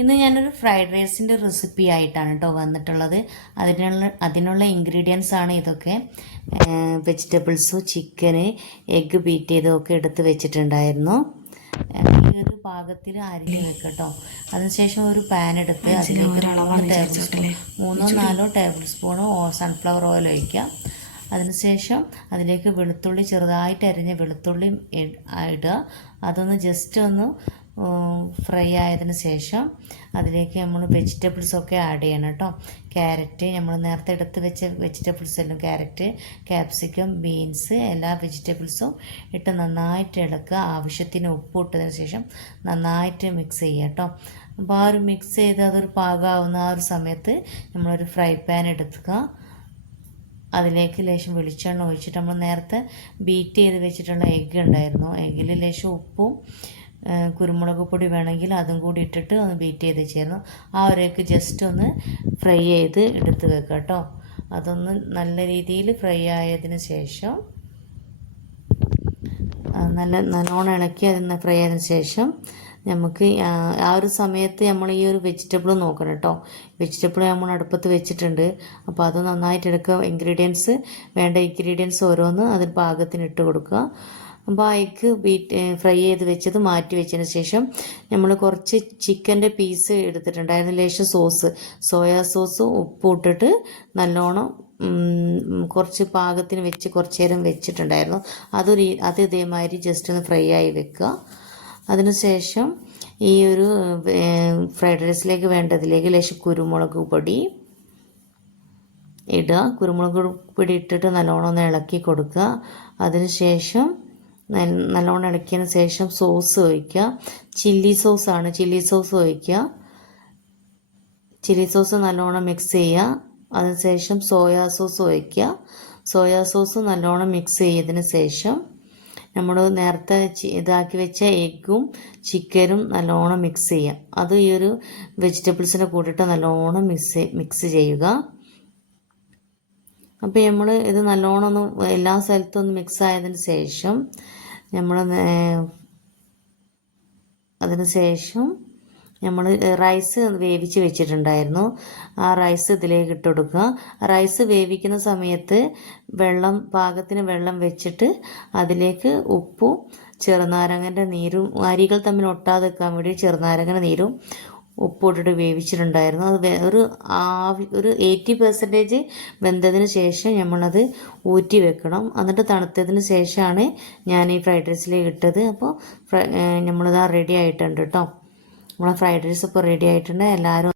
ഇന്ന് ഞാനൊരു ഫ്രൈഡ് റൈസിൻ്റെ റെസിപ്പി ആയിട്ടാണ് കേട്ടോ വന്നിട്ടുള്ളത്. അതിനുള്ള ഇൻഗ്രീഡിയൻസ് ആണ് ഇതൊക്കെ. വെജിറ്റബിൾസും ചിക്കന്, എഗ്ഗ് ബീറ്റ് ചെയ്തതൊക്കെ എടുത്ത് വെച്ചിട്ടുണ്ടായിരുന്നു. ഈ ഒരു പാകത്തിൽ അരിഞ്ഞ് വെക്കട്ടോ. അതിനുശേഷം ഒരു പാൻ എടുത്ത് അതിലേക്ക് 3-4 ടേബിൾ സ്പൂണ് സൺഫ്ലവർ ഓയിൽ ഒഴിക്കുക. അതിനുശേഷം അതിലേക്ക് വെളുത്തുള്ളി, ചെറുതായിട്ട് അരിഞ്ഞ വെളുത്തുള്ളി ഇടുക. അതൊന്ന് ജസ്റ്റ് ഒന്ന് ഫ്രൈ ആയതിന് ശേഷം അതിലേക്ക് നമ്മൾ വെജിറ്റബിൾസൊക്കെ ആഡ് ചെയ്യണം കേട്ടോ. ക്യാരറ്റ്, നമ്മൾ നേരത്തെ എടുത്ത് വെച്ച വെജിറ്റബിൾസ് എല്ലാം, ക്യാരറ്റ്, ക്യാപ്സിക്കം, ബീൻസ്, എല്ലാ വെജിറ്റബിൾസും ഇട്ട് നന്നായിട്ട് ഇളക്കുക. ആവശ്യത്തിന് ഉപ്പ് ഇട്ടതിന് ശേഷം നന്നായിട്ട് മിക്സ് ചെയ്യുക കേട്ടോ. അപ്പോൾ ആ ഒരു മിക്സ് ചെയ്ത് അതൊരു പാകമാവുന്ന ആ ഒരു സമയത്ത് നമ്മളൊരു ഫ്രൈ പാൻ എടുക്കുക. അതിലേക്ക് ലേശം വെളിച്ചെണ്ണ ഒഴിച്ചിട്ട് നമ്മൾ നേരത്തെ ബീറ്റ് ചെയ്ത് വെച്ചിട്ടുള്ള എഗ്ഗ് ഉണ്ടായിരുന്നു, എഗ്ഗിൽ ലേശം ഉപ്പും കുരുമുളക് പൊടി വേണമെങ്കിൽ അതും കൂടി ഇട്ടിട്ട് ഒന്ന് ബീറ്റ് ചെയ്ത് വെച്ചിരുന്നു. ആ ഒരു എഗ്ഗ് ജസ്റ്റ് ഒന്ന് ഫ്രൈ ചെയ്ത് എടുത്ത് വെക്കുക കേട്ടോ. അതൊന്ന് നല്ല രീതിയിൽ ഫ്രൈ ആയതിന് ശേഷം നല്ലോണം ഇളക്കി അതിന് ഫ്രൈ ആയതിനു ശേഷം നമുക്ക് ആ ഒരു സമയത്ത് നമ്മൾ ഈ ഒരു വെജിറ്റബിൾ നോക്കണം കേട്ടോ. വെജിറ്റബിൾ നമ്മൾ അടുപ്പത്ത് വെച്ചിട്ടുണ്ട്. അപ്പോൾ അത് നന്നായിട്ട് എടുക്കുക. വേണ്ട ഇൻഗ്രീഡിയൻസ് ഓരോന്ന് അതിന് പാകത്തിന് ഇട്ട് കൊടുക്കുക. അപ്പോൾ ആ എഗ്ഗ് ഫ്രൈ ചെയ്ത് വെച്ചത് മാറ്റി വെച്ചതിന് ശേഷം നമ്മൾ കുറച്ച് ചിക്കൻ്റെ പീസ് എടുത്തിട്ടുണ്ടായിരുന്നു. ലേശം സോയാ സോസ് ഉപ്പ് ഇട്ടിട്ട് നല്ലോണം കുറച്ച് പാകത്തിന് വെച്ച് കുറച്ച് നേരം വെച്ചിട്ടുണ്ടായിരുന്നു. അത് ഇതേമാതിരി ജസ്റ്റ് ഒന്ന് ഫ്രൈ ആയി വെക്കുക. അതിനുശേഷം ഈ ഒരു ഫ്രൈഡ് റൈസിലേക്ക് വേണ്ടതിലേക്ക് ലേശം കുരുമുളക് പൊടി ഇടുക. കുരുമുളക് പൊടി ഇട്ടിട്ട് നല്ലോണം ഒന്ന് ഇളക്കി കൊടുക്കുക. അതിനുശേഷം നല്ലോണം ഇളക്കിയതിന് ശേഷം സോസ് ഒഴിക്കുക. ചില്ലി സോസ് ഒഴിക്കുക. ചില്ലി സോസ് നല്ലോണം മിക്സ് ചെയ്യുക. അതിനുശേഷം സോയാ സോസ് ഒഴിക്കുക. സോയാ സോസ് നല്ലോണം മിക്സ് ചെയ്തതിന് ശേഷം നമ്മൾ നേരത്തെ ഇതാക്കി വെച്ച എഗ്ഗും ചിക്കനും നല്ലോണം മിക്സ് ചെയ്യുക. അത് ഈ ഒരു വെജിറ്റബിൾസിനെ കൂട്ടിയിട്ട് നല്ലോണം മിക്സ് ചെയ്യുക. അപ്പോൾ നമ്മൾ ഇത് നല്ലോണം ഒന്ന് എല്ലാ സ്ഥലത്തും ഒന്ന് മിക്സ് ആയതിന് ശേഷം നമ്മൾ റൈസ് വേവിച്ച് വെച്ചിട്ടുണ്ടായിരുന്നു. ആ റൈസ് ഇതിലേക്ക് ഇട്ട് കൊടുക്കുക. റൈസ് വേവിക്കുന്ന സമയത്ത് പാകത്തിന് വെള്ളം വെച്ചിട്ട് അതിലേക്ക് ഉപ്പും ചെറുനാരങ്ങൻ്റെ നീരും, അരികൾ തമ്മിൽ ഒട്ടാതെ വെക്കാൻ വേണ്ടി ചെറുനാരങ്ങൻ്റെ നീരും ഉപ്പിട്ടിട്ട് വേവിച്ചിട്ടുണ്ടായിരുന്നു. അത് ഒരു 80% വെന്തതിന് ശേഷം നമ്മളത് ഊറ്റി വെക്കണം. എന്നിട്ട് തണുത്തതിന് ശേഷമാണ് ഞാൻ ഈ ഫ്രൈഡ് റൈസിലേക്ക് ഇട്ടത്. അപ്പോൾ നമ്മളിതാ റെഡി ആയിട്ടുണ്ട് കേട്ടോ. നമ്മളെ ഫ്രൈഡ് റൈസ് ഇപ്പോൾ റെഡി ആയിട്ടുണ്ട്. എല്ലാവരും